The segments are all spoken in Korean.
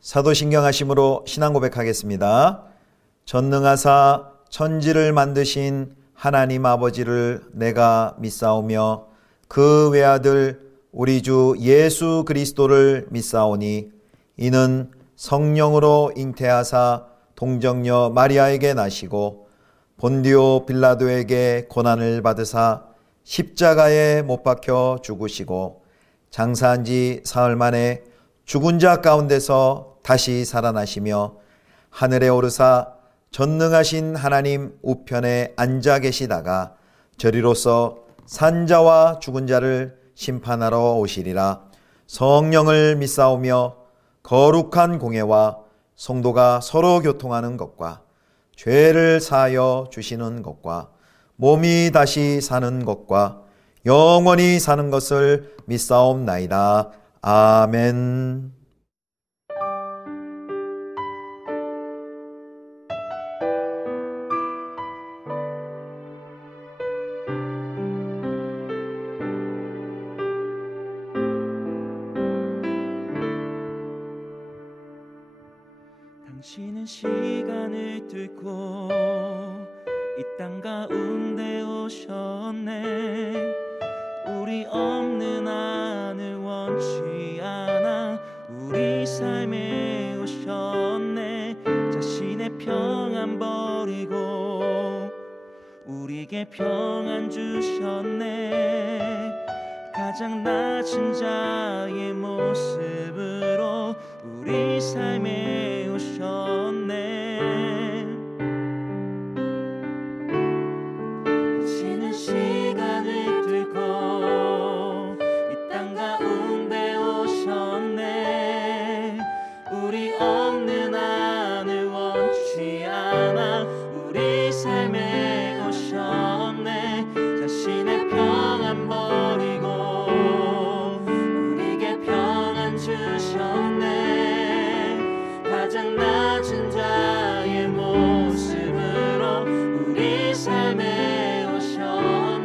사도신경하심으로 신앙 고백하겠습니다. 전능하사 천지를 만드신 하나님 아버지를 내가 믿사오며 그 외아들 우리 주 예수 그리스도를 믿사오니 이는 성령으로 잉태하사 동정녀 마리아에게 나시고 본디오 빌라도에게 고난을 받으사 십자가에 못 박혀 죽으시고 장사한 지 사흘 만에 죽은 자 가운데서 다시 살아나시며 하늘에 오르사 전능하신 하나님 우편에 앉아 계시다가 저리로서 산자와 죽은 자를 심판하러 오시리라. 성령을 믿사오며 거룩한 공회와 성도가 서로 교통하는 것과 죄를 사하여 주시는 것과 몸이 다시 사는 것과 영원히 사는 것을 믿사옵나이다. 아멘. 당신은 시간을 뚫고 이 땅 가운데 오셨네. 우리 없는 하늘 원치 않아 우리 삶에 오셨네. 자신의 평안 버리고 우리에게 평안 주셨네. 가장 낮은 자의 모습으로 우리 삶에 오셨네. 당신은 시간을 뚫고 이 땅 가운데 오셨네. 우리 없는 하늘 원치 않아 우리 삶에 오셨네. 자신의 평안 버리고 우리에게 평안 주셨네. 가장 낮은 자의 모습으로 우리 삶에 오셨네.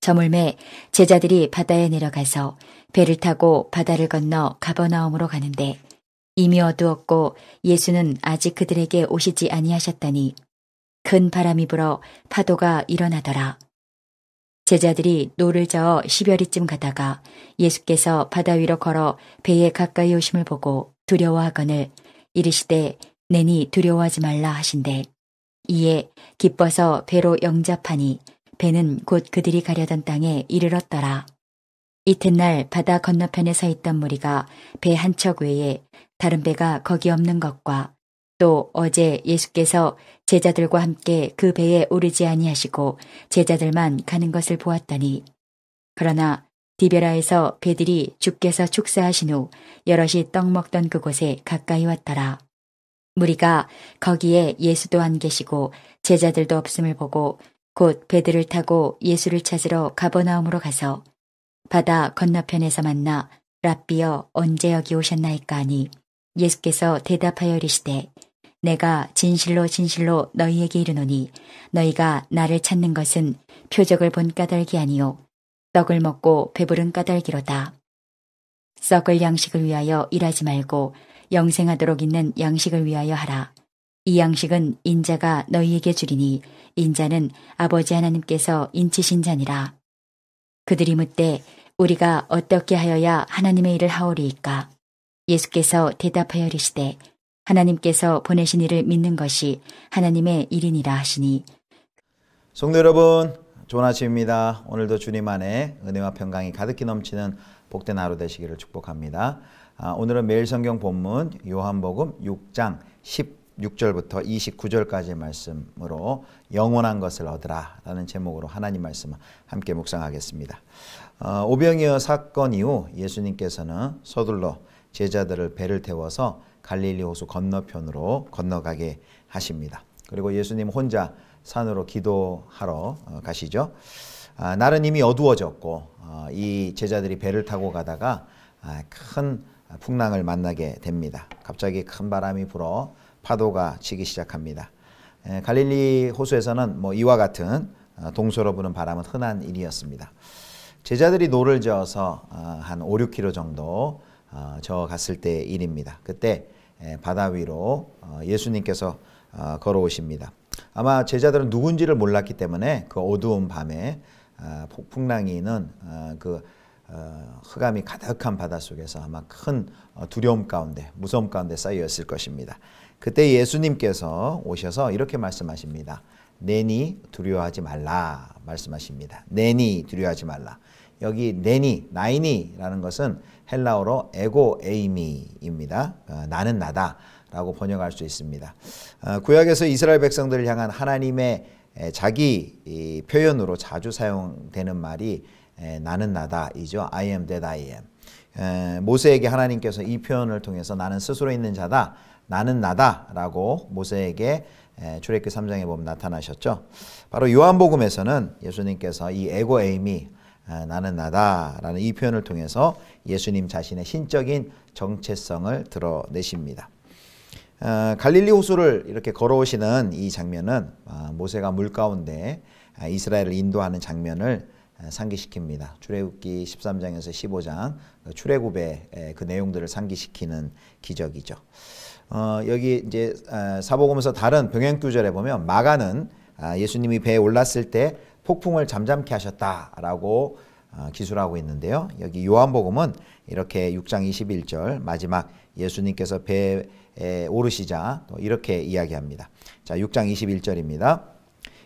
저물매 제자들이 바다에 내려가서 배를 타고 바다를 건너 가버나움으로 가는데 이미 어두웠고 예수는 아직 그들에게 오시지 아니하셨더니 큰 바람이 불어 파도가 일어나더라. 제자들이 노를 저어 10여리쯤 가다가 예수께서 바다 위로 걸어 배에 가까이 오심을 보고 두려워하거늘 이르시되 내니 두려워하지 말라 하신대. 이에 기뻐서 배로 영접하니 배는 곧 그들이 가려던 땅에 이르렀더라. 이튿날 바다 건너편에 서 있던 무리가 배 한 척 외에 다른 배가 거기 없는 것과 또 어제 예수께서 제자들과 함께 그 배에 오르지 아니하시고 제자들만 가는 것을 보았더니 그러나 디베라에서 배들이 주께서 축사하신 후 여럿이 떡 먹던 그곳에 가까이 왔더라. 무리가 거기에 예수도 안 계시고 제자들도 없음을 보고 곧 배들을 타고 예수를 찾으러 가버나움으로 가서 바다 건너편에서 만나 랍비여 언제 여기 오셨나이까 하니 예수께서 대답하여 이르시되 내가 진실로 진실로 너희에게 이르노니 너희가 나를 찾는 것은 표적을 본 까닭이 아니요 떡을 먹고 배부른 까닭이로다. 썩을 양식을 위하여 일하지 말고 영생하도록 있는 양식을 위하여 하라. 이 양식은 인자가 너희에게 주리니 인자는 아버지 하나님께서 인치신 자니라. 그들이 묻되 우리가 어떻게 하여야 하나님의 일을 하오리이까? 예수께서 대답하여 이르시되 하나님께서 보내신 이를 믿는 것이 하나님의 일이니라 하시니. 성도 여러분, 좋은 아침입니다. 오늘도 주님 안에 은혜와 평강이 가득히 넘치는 복된 하루 되시기를 축복합니다. 오늘은 매일 성경 본문 요한복음 6장 16절부터 29절까지의 말씀으로 영원한 것을 얻으라 라는 제목으로 하나님 말씀을 함께 묵상하겠습니다. 오병이어 사건 이후 예수님께서는 서둘러 제자들을 배를 태워서 갈릴리 호수 건너편으로 건너가게 하십니다. 그리고 예수님 혼자 산으로 기도하러 가시죠. 날은 이미 어두워졌고 이 제자들이 배를 타고 가다가 큰 풍랑을 만나게 됩니다. 갑자기 큰 바람이 불어 파도가 치기 시작합니다. 갈릴리 호수에서는 이와 같은 동서로 부는 바람은 흔한 일이었습니다. 제자들이 노를 저어서 한 5, 6km 정도 저어 갔을 때의 일입니다. 그때 바다 위로 예수님께서 걸어오십니다. 아마 제자들은 누군지를 몰랐기 때문에 그 어두운 밤에 폭풍랑이는 그 흑암이 가득한 바닷속에서 아마 큰 두려움 가운데 무서움 가운데 쌓여 있을 것입니다. 그때 예수님께서 오셔서 이렇게 말씀하십니다. 내니 두려워하지 말라 말씀하십니다. 내니 두려워하지 말라. 여기 내니, 나이니라는 것은 헬라어로 에고 에이미입니다. 나는 나다 라고 번역할 수 있습니다. 구약에서 이스라엘 백성들을 향한 하나님의 자기 표현으로 자주 사용되는 말이 나는 나다이죠. I am that I am. 모세에게 하나님께서 이 표현을 통해서 나는 스스로 있는 자다, 나는 나다라고 모세에게 출애굽기 3장에 보면 나타나셨죠. 바로 요한복음에서는 예수님께서 이 에고 에이미 나는 나다라는 이 표현을 통해서 예수님 자신의 신적인 정체성을 드러내십니다. 갈릴리 호수를 이렇게 걸어오시는 이 장면은 모세가 물 가운데 이스라엘을 인도하는 장면을 상기시킵니다. 출애굽기 13장에서 15장 출애굽의 그 내용들을 상기시키는 기적이죠. 여기 이제 사복음서 다른 병행 구절에 보면 마가는 예수님이 배에 올랐을 때 폭풍을 잠잠케 하셨다라고 기술하고 있는데요. 여기 요한복음은 이렇게 6장 21절 마지막 예수님께서 배에 오르시자 또 이렇게 이야기합니다. 자, 6장 21절입니다.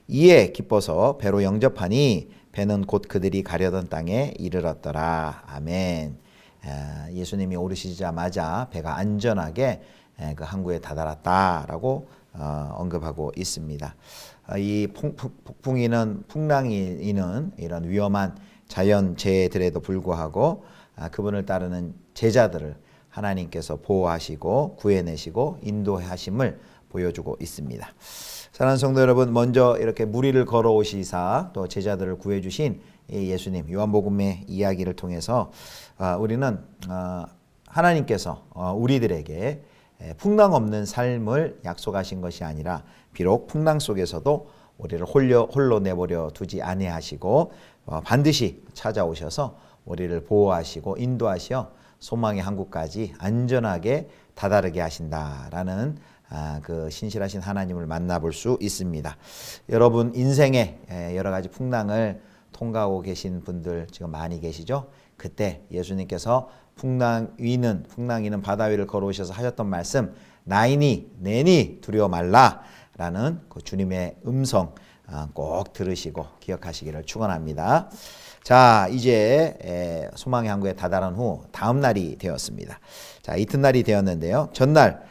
이에 기뻐서 배로 영접하니 배는 곧 그들이 가려던 땅에 이르렀더라. 아멘. 예수님이 오르시자마자 배가 안전하게 그 항구에 다다랐다라고 언급하고 있습니다. 이 폭풍이는 풍랑이는 이런 위험한 자연재해들에도 불구하고 그분을 따르는 제자들을 하나님께서 보호하시고 구해내시고 인도하심을 보여주고 있습니다. 사랑하는 성도 여러분, 먼저 이렇게 무리를 걸어오시사 또 제자들을 구해주신 이 예수님 요한복음의 이야기를 통해서 우리는 하나님께서 우리들에게 풍랑 없는 삶을 약속하신 것이 아니라 비록 풍랑 속에서도 우리를 홀로 내버려 두지 아니하시고 반드시 찾아오셔서 우리를 보호하시고 인도하시어 소망의 항구까지 안전하게 다다르게 하신다라는 그 신실하신 하나님을 만나볼 수 있습니다. 여러분 인생의 여러 가지 풍랑을 통과하고 계신 분들 지금 많이 계시죠? 그때 예수님께서 풍랑이는 바다 위를 걸어오셔서 하셨던 말씀 나이니 내니 두려워 말라 라는 그 주님의 음성 꼭 들으시고 기억하시기를 축원합니다. 자, 이제 소망의 항구에 다다른 후 다음 날이 되었습니다. 자, 이튿날이 되었는데요. 전날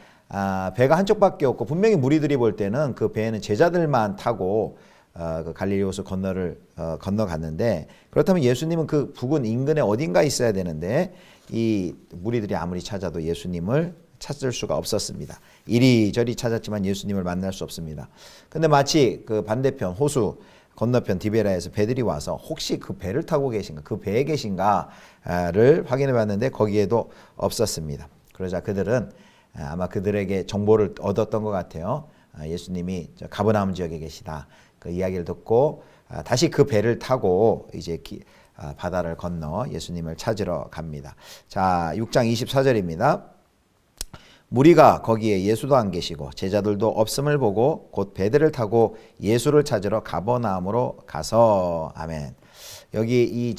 배가 한쪽밖에 없고 분명히 무리들이 볼 때는 그 배는 제자들만 타고 그 갈릴리 호수 건너갔는데, 그렇다면 예수님은 그 부근 인근에 어딘가 있어야 되는데 이 무리들이 아무리 찾아도 예수님을 찾을 수가 없었습니다. 이리저리 찾았지만 예수님을 만날 수 없습니다. 근데 마치 그 반대편 호수 건너편 디베라에서 배들이 와서 혹시 그 배를 타고 계신가, 그 배에 계신가를 확인해 봤는데 거기에도 없었습니다. 그러자 그들은 아마 그들에게 정보를 얻었던 것 같아요. 예수님이 저 가버나움 지역에 계시다. 그 이야기를 듣고 다시 그 배를 타고 이제 바다를 건너 예수님을 찾으러 갑니다. 자, 6장 24절입니다. 무리가 거기에 예수도 안 계시고 제자들도 없음을 보고 곧 배들을 타고 예수를 찾으러 가버나움으로 가서. 아멘. 여기 이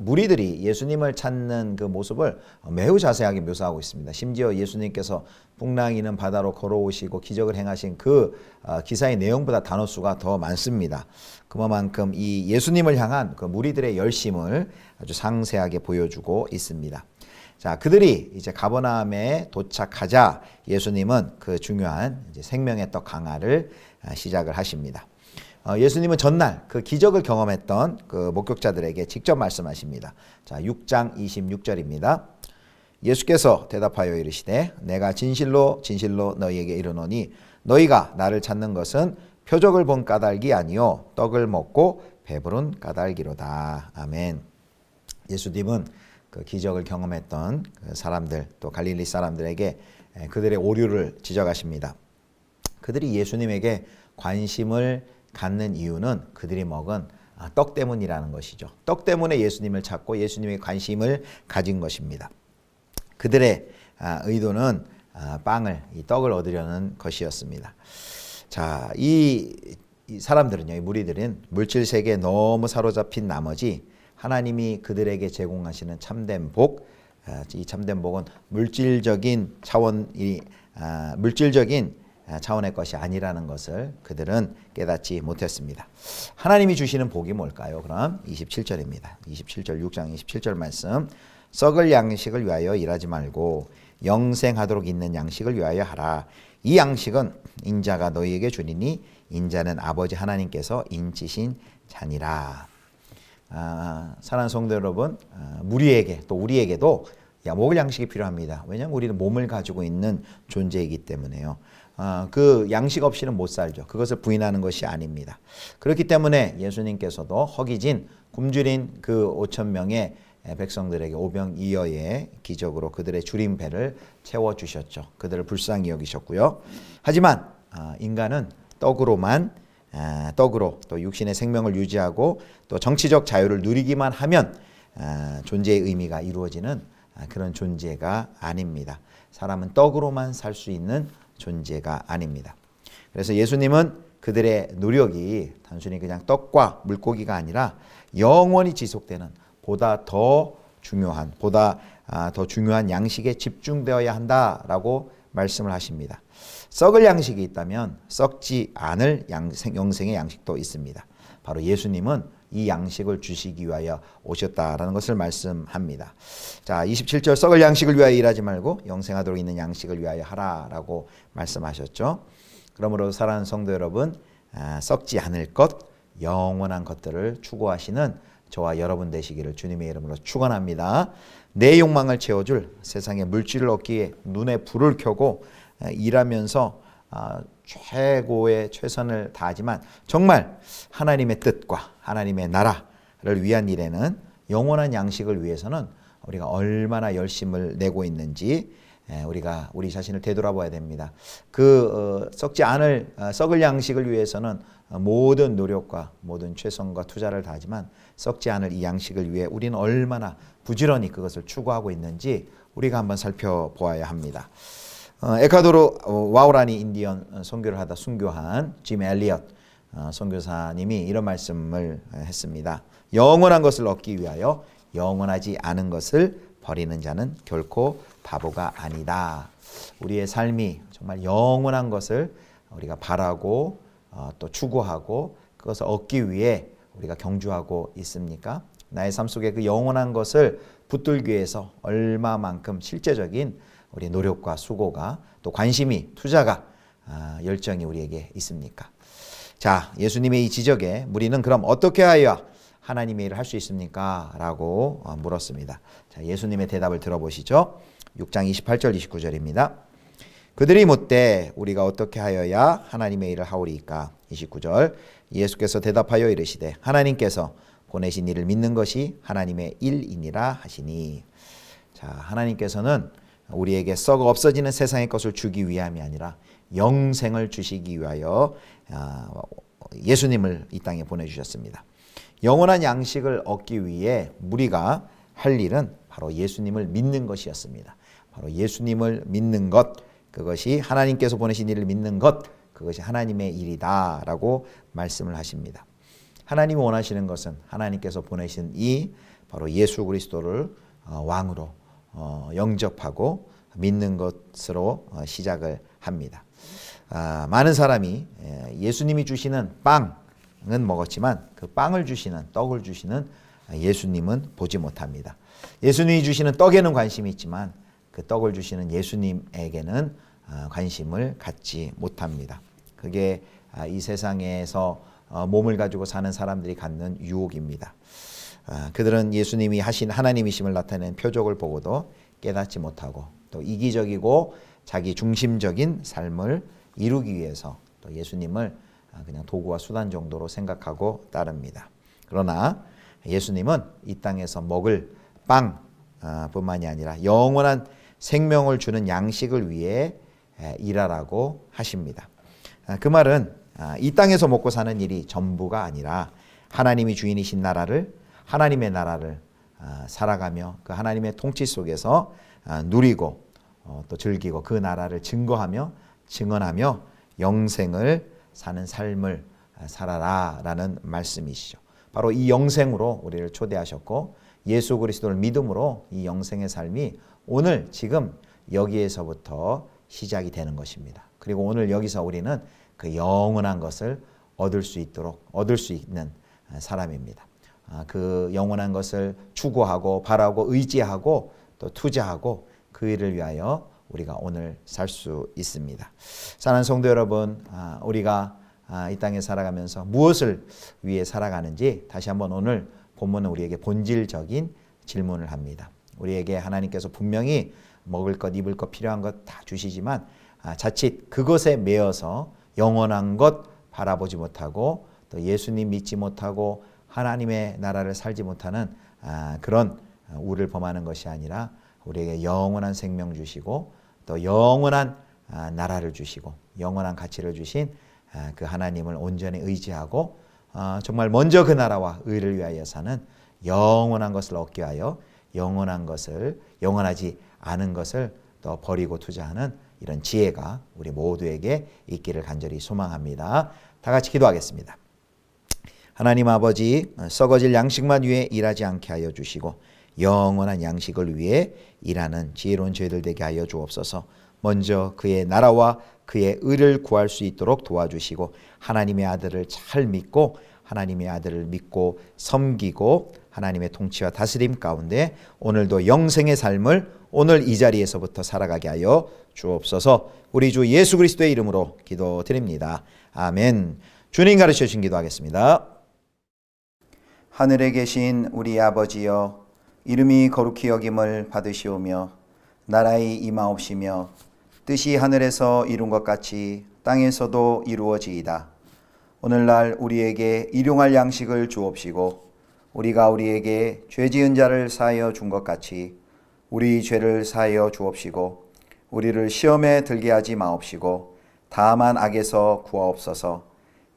무리들이 예수님을 찾는 그 모습을 매우 자세하게 묘사하고 있습니다. 심지어 예수님께서 풍랑이는 바다로 걸어오시고 기적을 행하신 그 기사의 내용보다 단어 수가 더 많습니다. 그만큼 이 예수님을 향한 그 무리들의 열심을 아주 상세하게 보여주고 있습니다. 자, 그들이 이제 가버나움에 도착하자 예수님은 그 중요한 이제 생명의 떡 강화를 시작을 하십니다. 예수님은 전날 그 기적을 경험했던 그 목격자들에게 직접 말씀하십니다. 자, 6장 26절입니다. 예수께서 대답하여 이르시되 내가 진실로 진실로 너희에게 이르노니 너희가 나를 찾는 것은 표적을 본 까닭이 아니요 떡을 먹고 배부른 까닭이로다. 아멘. 예수님은 그 기적을 경험했던 그 사람들, 또 갈릴리 사람들에게 그들의 오류를 지적하십니다. 그들이 예수님에게 관심을 갖는 이유는 그들이 먹은 떡 때문이라는 것이죠. 떡 때문에 예수님을 찾고 예수님의 관심을 가진 것입니다. 그들의 의도는 이 떡을 얻으려는 것이었습니다. 자, 이 사람들은요, 이 무리들은 물질 세계에 너무 사로잡힌 나머지 하나님이 그들에게 제공하시는 참된 복, 이 참된 복은 물질적인 차원의 것이 아니라는 것을 그들은 깨닫지 못했습니다. 하나님이 주시는 복이 뭘까요? 그럼 27절입니다. 27절 6장 27절 말씀. 썩을 양식을 위하여 일하지 말고 영생하도록 있는 양식을 위하여 하라. 이 양식은 인자가 너희에게 주리니 인자는 아버지 하나님께서 인치신 자니라. 사랑하는 성도 여러분, 무리에게 또 우리에게도 먹을 양식이 필요합니다. 왜냐하면 우리는 몸을 가지고 있는 존재이기 때문에요. 그 양식 없이는 못 살죠. 그것을 부인하는 것이 아닙니다. 그렇기 때문에 예수님께서도 허기진 굶주린 그 5,000명의 백성들에게 오병이어의 기적으로 그들의 줄인 배를 채워주셨죠. 그들을 불쌍히 여기셨고요. 하지만 인간은 떡으로 또 육신의 생명을 유지하고 또 정치적 자유를 누리기만 하면 존재의 의미가 이루어지는 그런 존재가 아닙니다. 사람은 떡으로만 살 수 있는 존재가 아닙니다. 그래서 예수님은 그들의 노력이 단순히 그냥 떡과 물고기가 아니라 영원히 지속되는 보다 더 중요한 양식에 집중되어야 한다라고 말씀을 하십니다. 썩을 양식이 있다면 썩지 않을 영생의 양식도 있습니다. 바로 예수님은 이 양식을 주시기 위하여 오셨다라는 것을 말씀합니다. 자, 27절 썩을 양식을 위하여 일하지 말고 영생하도록 있는 양식을 위하여 하라라고 말씀하셨죠. 그러므로 사랑하는 성도 여러분, 썩지 않을 것, 영원한 것들을 추구하시는 저와 여러분 되시기를 주님의 이름으로 축원합니다. 내 욕망을 채워줄 세상의 물질을 얻기에 눈에 불을 켜고 일하면서 최고의 최선을 다하지만 정말 하나님의 뜻과 하나님의 나라를 위한 일에는 영원한 양식을 위해서는 우리가 얼마나 열심을 내고 있는지 우리가 우리 자신을 되돌아봐야 됩니다. 썩을 양식을 위해서는 모든 노력과 모든 최선과 투자를 다하지만 썩지 않을 이 양식을 위해 우리는 얼마나 부지런히 그것을 추구하고 있는지 우리가 한번 살펴보아야 합니다. 에콰도르 와우라니 인디언 선교를 하다 순교한 짐 엘리엇 선교사님이 이런 말씀을 했습니다. 영원한 것을 얻기 위하여 영원하지 않은 것을 버리는 자는 결코 바보가 아니다. 우리의 삶이 정말 영원한 것을 우리가 바라고 또 추구하고 그것을 얻기 위해 우리가 경주하고 있습니까? 나의 삶 속에 그 영원한 것을 붙들기 위해서 얼마만큼 실제적인 우리 노력과 수고가 또 관심이 투자가 열정이 우리에게 있습니까? 자, 예수님의 이 지적에 무리는 그럼 어떻게 하여야 하나님의 일을 할 수 있습니까? 라고 물었습니다. 자, 예수님의 대답을 들어보시죠. 6장 28절 29절입니다. 그들이 묻되 우리가 어떻게 하여야 하나님의 일을 하오리이까? 29절 예수께서 대답하여 이르시되 하나님께서 보내신 이를 믿는 것이 하나님의 일이니라 하시니. 자, 하나님께서는 우리에게 썩어 없어지는 세상의 것을 주기 위함이 아니라 영생을 주시기 위하여 예수님을 이 땅에 보내주셨습니다. 영원한 양식을 얻기 위해 무리가 할 일은 바로 예수님을 믿는 것이었습니다. 바로 예수님을 믿는 것, 그것이 하나님께서 보내신 일을 믿는 것, 그것이 하나님의 일이다 라고 말씀을 하십니다. 하나님이 원하시는 것은 하나님께서 보내신 이 바로 예수 그리스도를 왕으로 영접하고 믿는 것으로 시작을 합니다. 많은 사람이 예수님이 주시는 빵은 먹었지만 그 빵을 주시는, 떡을 주시는 예수님은 보지 못합니다. 예수님이 주시는 떡에는 관심이 있지만 그 떡을 주시는 예수님에게는 관심을 갖지 못합니다. 그게 이 세상에서 몸을 가지고 사는 사람들이 갖는 유혹입니다. 그들은 예수님이 하신 하나님이심을 나타내는 표적을 보고도 깨닫지 못하고 또 이기적이고 자기 중심적인 삶을 이루기 위해서 또 예수님을 그냥 도구와 수단 정도로 생각하고 따릅니다. 그러나 예수님은 이 땅에서 먹을 빵 뿐만이 아니라 영원한 생명을 주는 양식을 위해 일하라고 하십니다. 그 말은 이 땅에서 먹고 사는 일이 전부가 아니라 하나님이 주인이신 나라를, 하나님의 나라를 살아가며 그 하나님의 통치 속에서 누리고 또 즐기고 그 나라를 증거하며 증언하며 영생을 사는 삶을 살아라 라는 말씀이시죠. 바로 이 영생으로 우리를 초대하셨고 예수 그리스도를 믿음으로 이 영생의 삶이 오늘 지금 여기에서부터 시작이 되는 것입니다. 그리고 오늘 여기서 우리는 그 영원한 것을 얻을 수 있는 사람입니다. 그 영원한 것을 추구하고 바라고 의지하고 또 투자하고 그 일을 위하여 우리가 오늘 살 수 있습니다. 사랑하는 성도 여러분, 우리가 이 땅에 살아가면서 무엇을 위해 살아가는지 다시 한번 오늘 본문은 우리에게 본질적인 질문을 합니다. 우리에게 하나님께서 분명히 먹을 것, 입을 것, 필요한 것 다 주시지만 자칫 그것에 매여서 영원한 것 바라보지 못하고 또 예수님 믿지 못하고 하나님의 나라를 살지 못하는 그런 우를 범하는 것이 아니라 우리에게 영원한 생명 주시고 또 영원한 나라를 주시고 영원한 가치를 주신 그 하나님을 온전히 의지하고 정말 먼저 그 나라와 의를 위하여 사는 영원한 것을 얻기 위하여 영원하지 않은 것을 또 버리고 투자하는 이런 지혜가 우리 모두에게 있기를 간절히 소망합니다. 다 같이 기도하겠습니다. 하나님 아버지, 썩어질 양식만 위해 일하지 않게 하여 주시고 영원한 양식을 위해 일하는 지혜로운 저희들 되게 하여 주옵소서. 먼저 그의 나라와 그의 의를 구할 수 있도록 도와주시고 하나님의 아들을 잘 믿고 하나님의 아들을 믿고 섬기고 하나님의 통치와 다스림 가운데 오늘도 영생의 삶을 오늘 이 자리에서부터 살아가게 하여 주옵소서. 우리 주 예수 그리스도의 이름으로 기도드립니다. 아멘. 주님 가르쳐 주신 기도하겠습니다. 하늘에 계신 우리 아버지여, 이름이 거룩히 여김을 받으시오며 나라의 임하옵시며 뜻이 하늘에서 이룬 것 같이 땅에서도 이루어지이다. 오늘날 우리에게 일용할 양식을 주옵시고 우리가 우리에게 죄 지은 자를 사하여 준 것 같이 우리 죄를 사하여 주옵시고 우리를 시험에 들게 하지 마옵시고 다만 악에서 구하옵소서.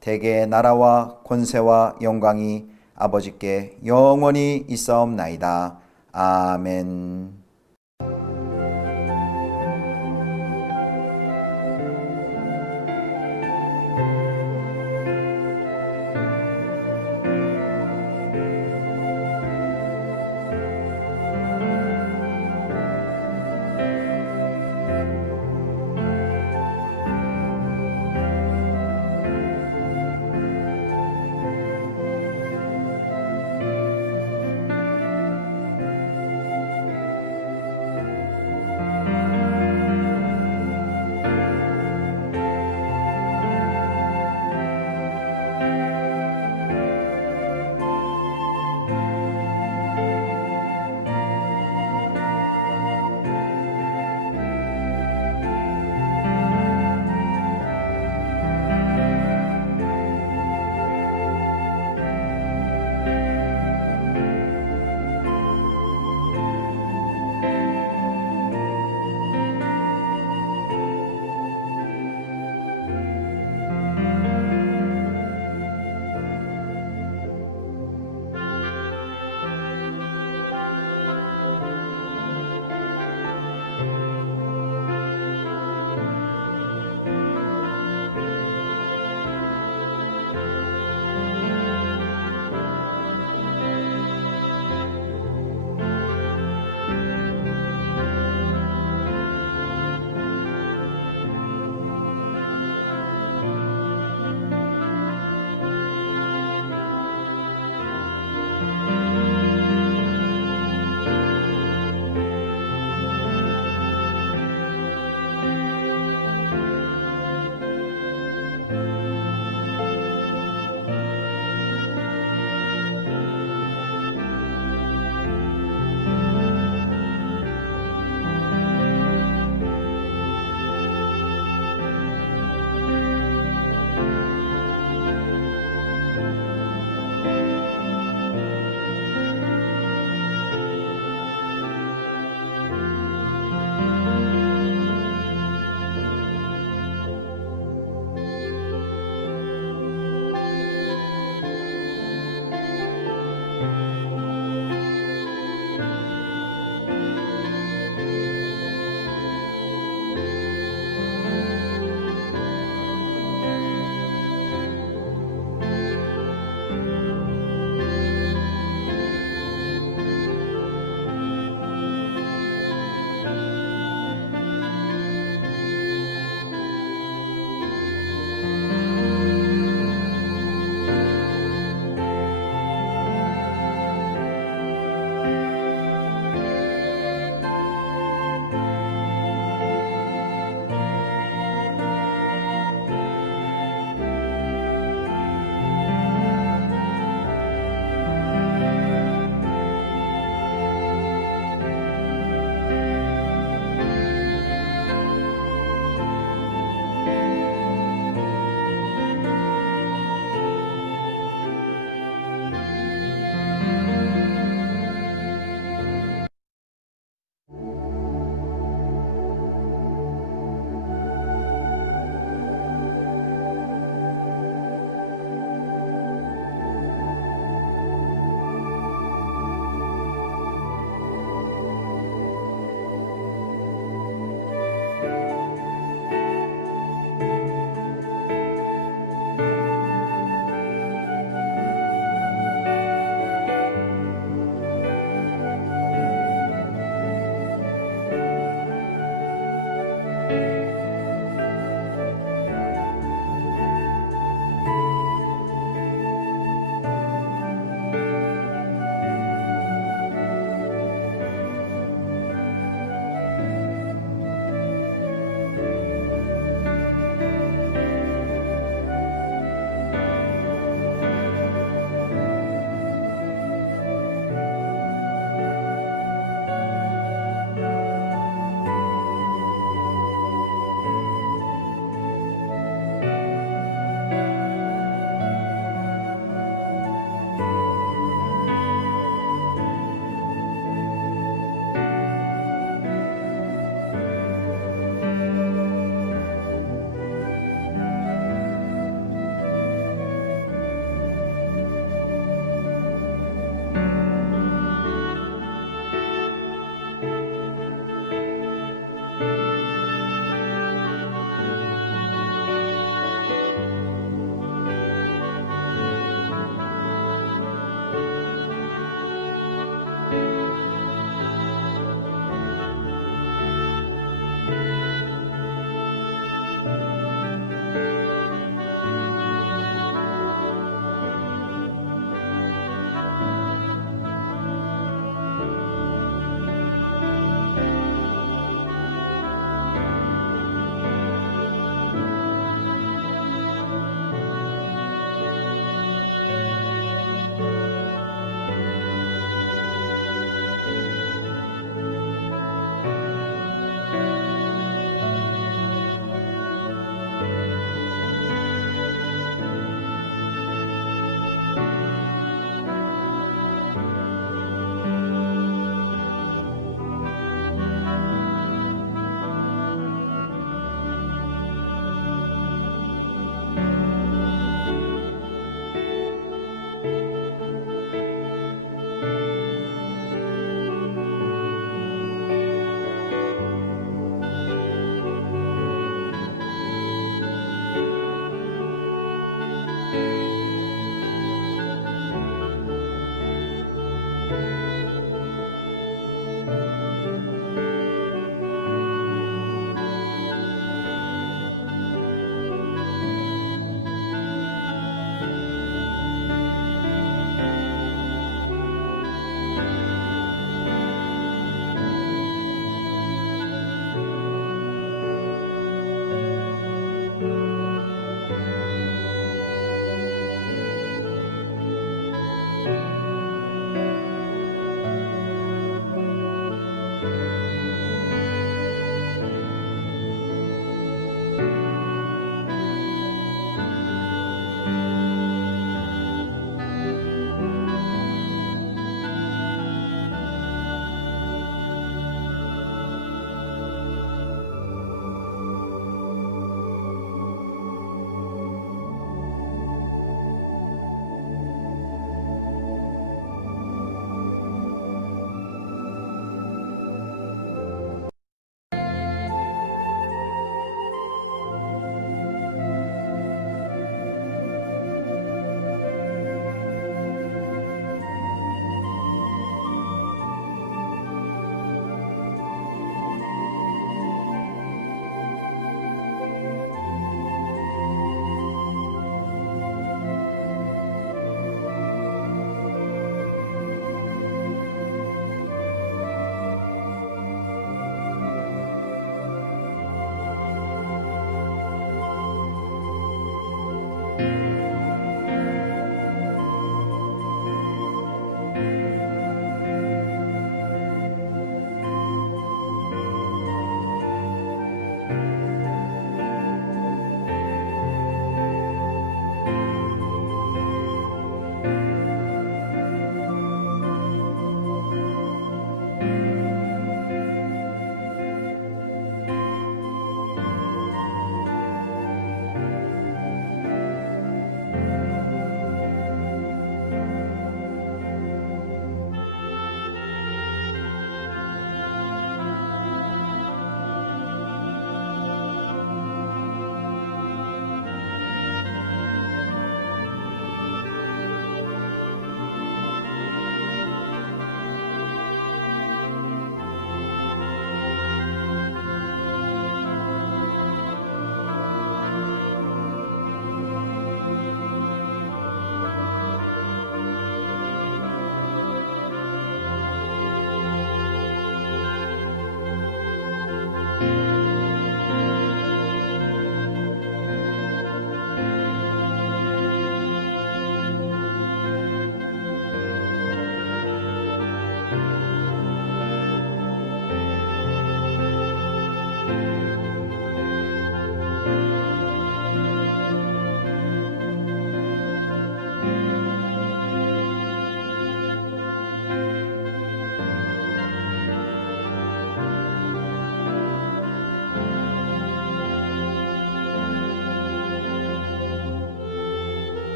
대개 나라와 권세와 영광이 아버지께 영원히 있사옵나이다. 아멘.